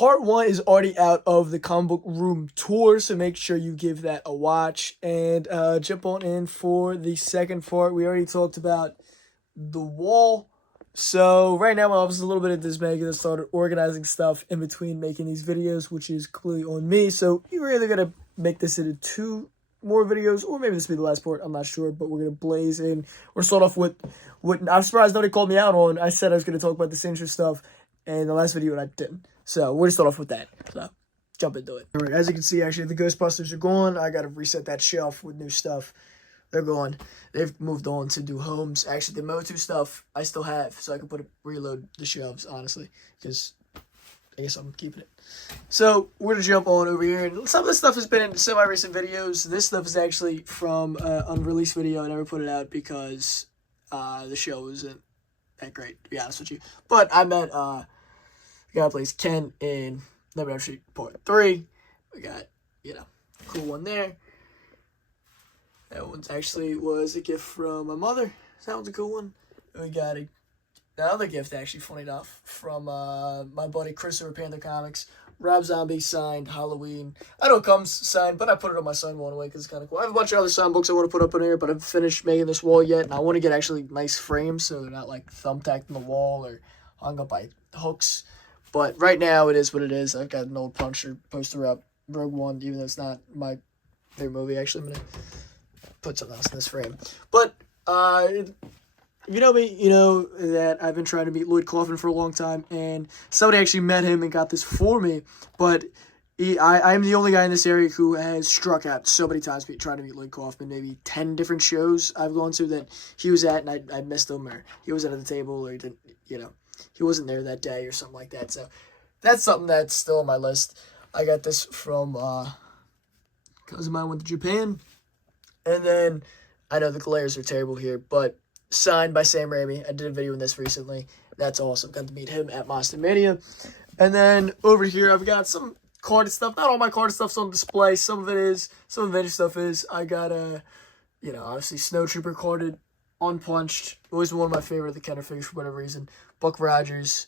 part 1 is already out of the comic book room tour, so make sure you give that a watch. And jump on in for the second part. We already talked about the wall. So right now my office is a little bit of dismay because I started organizing stuff in between making these videos, which is clearly on me. So you're either going to make this into 2 more videos, or maybe this will be the last part. I'm not sure, but we're going to blaze in. We're start off with what I'm surprised nobody called me out on. I said I was going to talk about the Sinister stuff in the last video, and I didn't. So we're going to start off with that. So jump into it. All right, as you can see, actually, the Ghostbusters are gone. I got to reset that shelf with new stuff. They're gone. They've moved on to do homes. Actually, the Motu stuff I still have, so I can reload the shelves, honestly, because I guess I'm keeping it. So we're going to jump on over here. And some of this stuff has been in semi-recent videos. This stuff is actually from an unreleased video. I never put it out because the show isn't that great, to be honest with you. But I met the guy who plays Ken in Nightmare on Elm Street Part 3. We got, a cool one there. That one's actually was a gift from my mother. So that one's a cool one. And we got another gift, actually, funny enough, from my buddy Christopher Panther Comics. Rob Zombie signed Halloween. I know it comes signed, but I put it on my sign wall anyway because it's kind of cool. I have a bunch of other sign books I want to put up in here, but I haven't finished making this wall yet. And I want to get actually nice frames so they're not like thumbtacked in the wall or hung up by hooks. But right now it is what it is. I've got an old Punisher poster up, Rogue One, even though it's not my favorite movie. Actually, I'm going to put something else in this frame. But if you know me, you know that I've been trying to meet Lloyd Kaufman for a long time, and somebody actually met him and got this for me. But I'm the only guy in this area who has struck out so many times trying to meet Lloyd Kaufman. Maybe 10 different shows I've gone to that he was at, and I missed him, or he wasn't at the table, or he didn't, he wasn't there that day or something like that. So that's something that's still on my list. I got this from a cousin of mine went to Japan. And then, I know the glares are terrible here, but signed by Sam Raimi. I did a video on this recently. That's awesome. Got to meet him at Monster Mania. And then, over here, I've got some carded stuff. Not all my carded stuff's on display. Some of it is. Some of the vintage stuff is. I got, obviously, Snow Trooper carded, unpunched. Always one of my favorite of the Kenner figures for whatever reason. Buck Rogers.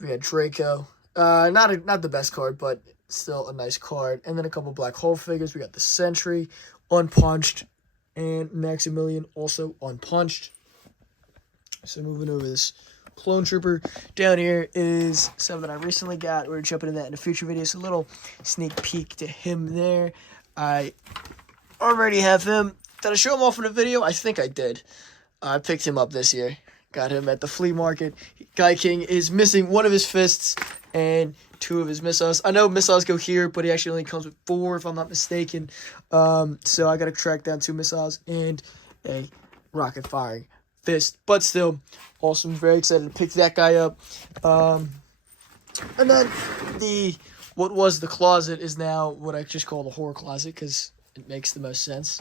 We got Draco. Not the best card, but still a nice card. And then a couple Black Hole figures. We got the Sentry, unpunched. And Maximilian, also unpunched. So moving over this Clone Trooper. Down here is something I recently got. We're jumping into that in a future video. So a little sneak peek to him there. I already have him. Did I show him off in a video? I think I did. I picked him up this year. Got him at the flea market. Guy King is missing one of his fists and 2 of his missiles. I know missiles go here, but he actually only comes with 4, if I'm not mistaken. So I got to track down 2 missiles and a rocket firing fist. But still, awesome. Very excited to pick that guy up. And then what was the closet is now what I just call the horror closet because it makes the most sense.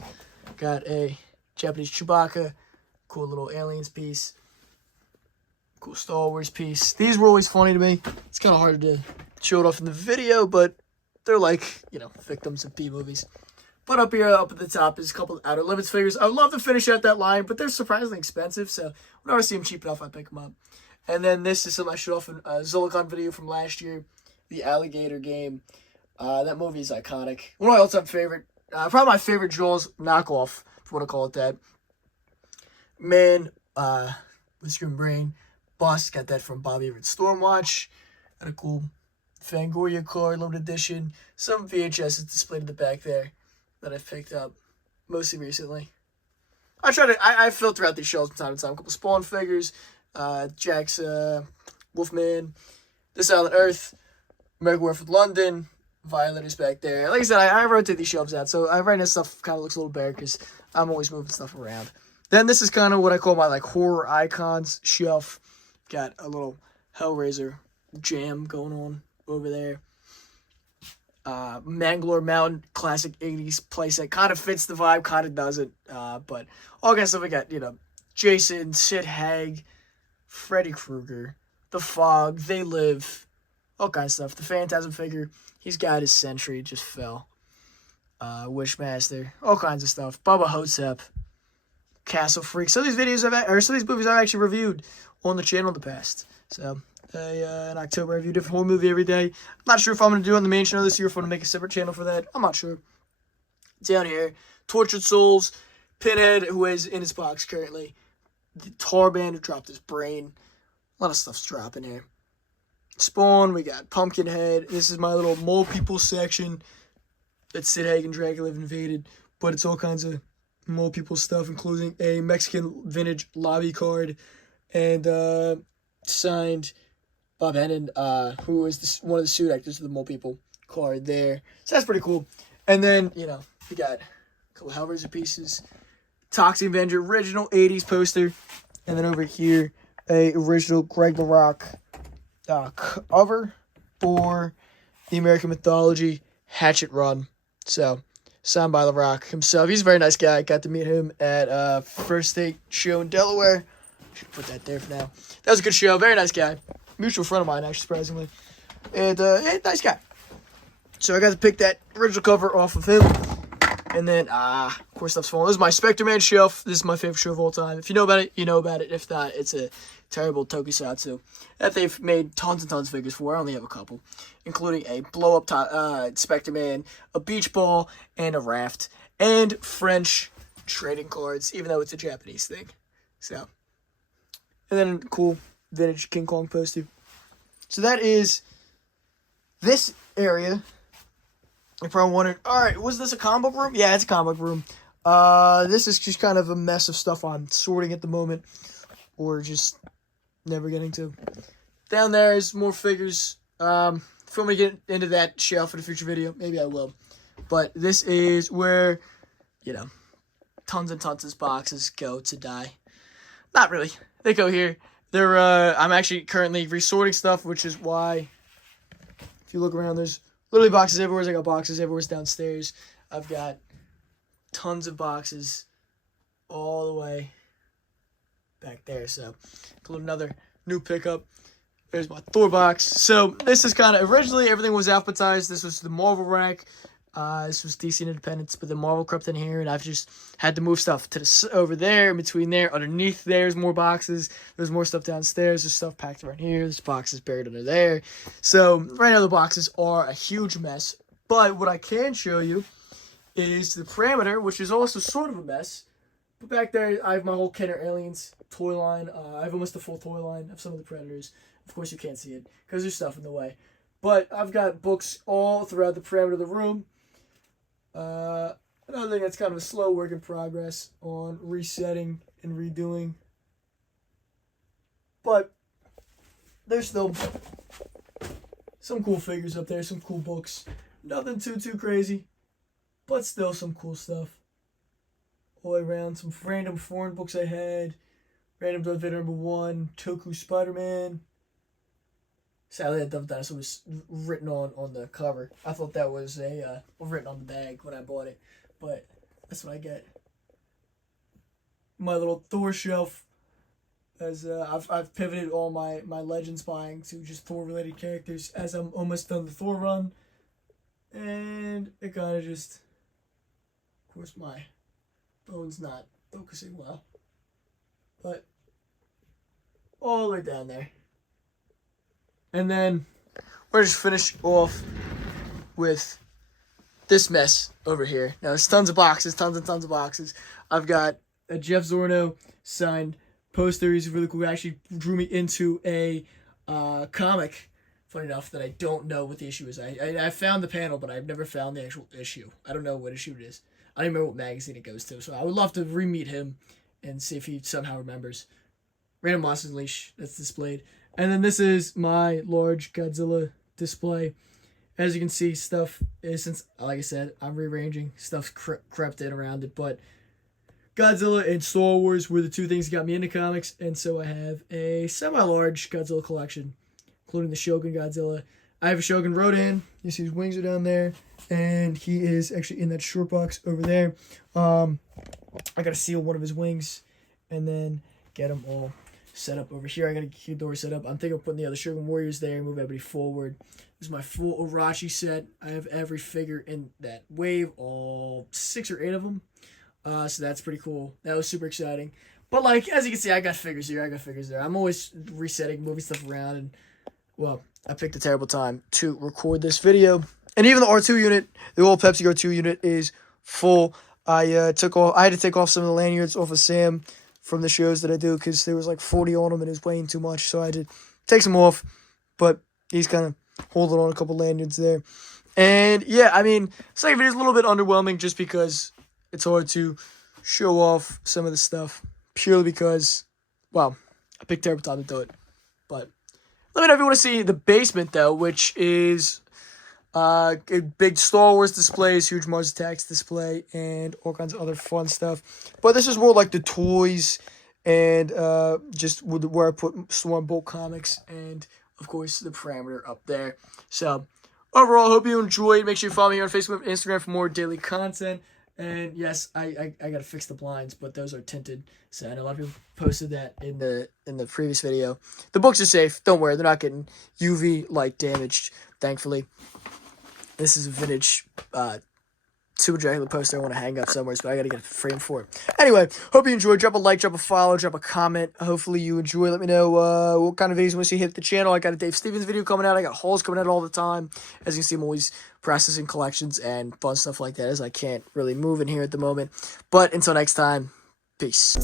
Got a Japanese Chewbacca, cool little aliens piece. Cool Star Wars piece. These were always funny to me. It's kind of hard to show it off in the video, but they're like, victims of B-movies. But up here, up at the top, is a couple of Outer Limits figures. I would love to finish out that line, but they're surprisingly expensive, so whenever I see them cheap enough, I pick them up. And then this is something I showed off in a Zolicon video from last year, the Alligator game. That movie is iconic. One of my all-time favorite, probably my favorite Jaws knockoff, if you want to call it that. Man, Whisker and Brain. Bust, got that from Bobby Everett Stormwatch. Got a cool Fangoria card, limited edition. Some VHS is displayed in the back there that I've picked up mostly recently. I filter out these shelves from time to time. A couple Spawn figures, Jack's Wolfman, This Island Earth, American Werewolf London, Violators back there. Like I said, I rotate these shelves out, so right now stuff kind of looks a little bare because I'm always moving stuff around. Then this is kind of what I call my horror icons shelf. Got a little Hellraiser jam going on over there. Mangalore Mountain, classic 80s playset. Kind of fits the vibe, kind of doesn't. But all kinds of stuff. We got, Jason, Sid Haig, Freddy Krueger, The Fog, They Live, all kinds of stuff. The Phantasm figure, he's got his Sentry, just fell. Wishmaster, all kinds of stuff. Bubba Hotep, Castle Freak. Some of these movies I've actually reviewed on the channel in the past. So in October. I review a different horror movie every day. I'm not sure if I'm going to do it on the main channel this year, if I'm going to make a separate channel for that. I'm not sure. Down here, Tortured Souls, Pinhead, who is in his box currently, the Tarband, who dropped his brain. A lot of stuff's dropping here. Spawn, we got Pumpkinhead. This is my little mole people section that Sid Haig and Dracula have invaded, but it's all kinds of mole people stuff, including a Mexican vintage lobby card and signed Bob Hennon, who is one of the suit actors of the mole people card there. So that's pretty cool. And then, you know, we got a couple Hellraiser pieces, Toxic Avenger original 80s poster, and then over here, a original Greg LaRock cover for the American Mythology Hatchet Run. So, signed by LaRock himself. He's a very nice guy. Got to meet him at First State show in Delaware. Should put that there for now. That was a good show. Very nice guy. Mutual friend of mine, actually, surprisingly. And, nice guy. So I got to pick that original cover off of him. And then, of course, stuff's falling. This is my Spectre-Man shelf. This is my favorite show of all time. If you know about it, you know about it. If not, it's a terrible tokusatsu that they've made tons and tons of figures for. I only have a couple, including a blow-up Spectre-Man, a beach ball, and a raft, and French trading cards, even though it's a Japanese thing. So, and then a cool vintage King Kong poster. So that is this area. You're probably wondering, alright, was this a comic book room? Yeah, it's a comic book room. This is just kind of a mess of stuff I'm sorting at the moment, or just never getting to. Down there is more figures. If I'm going to get into that shelf in a future video, maybe I will. But this is where, you know, tons and tons of boxes go to die. Not really. They go here. They're, I'm actually currently resorting stuff, which is why, if you look around, there's literally boxes everywhere. I got boxes everywhere downstairs. I've got tons of boxes all the way back there. So, include another new pickup. There's my Thor box. So, this is kind of, originally everything was alphabetized. This was the Marvel rack. This was DC Independence, but the Marvel crept in here, and I've just had to move stuff to over there, in between there, underneath there's more boxes. There's more stuff downstairs. There's stuff packed around here. There's boxes buried under there. So right now the boxes are a huge mess. But what I can show you is the parameter, which is also sort of a mess. But back there, I have my whole Kenner Aliens toy line. I have almost a full toy line of some of the Predators. Of course, you can't see it because there's stuff in the way. But I've got books all throughout the parameter of the room. Another thing that's kind of a slow work in progress on resetting and redoing. But there's still some cool figures up there, some cool books. Nothing too crazy, but still some cool stuff. All the way around, some random foreign books I had. Random Darth Vader #1, Toku Spider-Man. Sadly, that Duff Dinosaur was written on the cover. I thought that was written on the bag when I bought it, but that's what I get. My little Thor shelf, as I've pivoted all my Legends buying to just Thor related characters as I'm almost done the Thor run, and it kind of just, of course, my phone's not focusing well, but all the way down there. And then we're just finish off with this mess over here. Now, there's tons of boxes, tons and tons of boxes. I've got a Jeff Zorno signed poster. He's really cool. He actually drew me into a comic, funny enough, that I don't know what the issue is. I found the panel, but I've never found the actual issue. I don't know what issue it is. I don't even remember what magazine it goes to. So I would love to re-meet him and see if he somehow remembers. Fandoms Unleashed, that's displayed. And then this is my large Godzilla display. As you can see, stuff is, since, like I said, I'm rearranging, stuff's crept in around it, but Godzilla and Star Wars were the two things that got me into comics, and so I have a semi-large Godzilla collection, including the Shogun Godzilla. I have a Shogun Rodan. You see his wings are down there, and he is actually in that short box over there. I gotta seal one of his wings, and then get them all set up over here. I got a key door set up. I'm thinking of putting the other Shogun Warriors there, move everybody forward. This is my full Urashi set. I have every figure in that wave, all 6 or 8 of them. So that's pretty cool. That was super exciting. But like, as you can see, I got figures here, I got figures there. I'm always resetting, moving stuff around, and well, I picked a terrible time to record this video. And even the R2 unit, the old Pepsi R2 unit is full. I had to take off some of the lanyards off of Sam from the shows that I do because there was like 40 on them and it was weighing too much. So I had to take some off. But he's kind of holding on a couple lanyards there. And yeah, I mean, second video is a little bit underwhelming just because it's hard to show off some of the stuff purely because, well, I picked terrible time to do it. But let me know if you want to see the basement, though, which is a big Star Wars displays, huge Mars Attacks display, and all kinds of other fun stuff. But this is more like the toys and just where I put Storm Bolt comics and, of course, the parameter up there. So, overall, hope you enjoyed. Make sure you follow me here on Facebook and Instagram for more daily content. And yes, I gotta fix the blinds, but those are tinted. So I know a lot of people posted that in the previous video. The books are safe. Don't worry, they're not getting UV light damaged. Thankfully, this is a vintage Super Dracula poster I want to hang up somewhere, so I gotta get a frame for it. Anyway, hope you enjoyed. Drop a like, drop a follow, drop a comment. Hopefully you enjoy. Let me know what kind of videos you want to see hit the channel. I got a Dave Stevens video coming out. I got hauls coming out all the time. As you can see, I'm always processing collections and fun stuff like that, as I can't really move in here at the moment. But until next time, peace.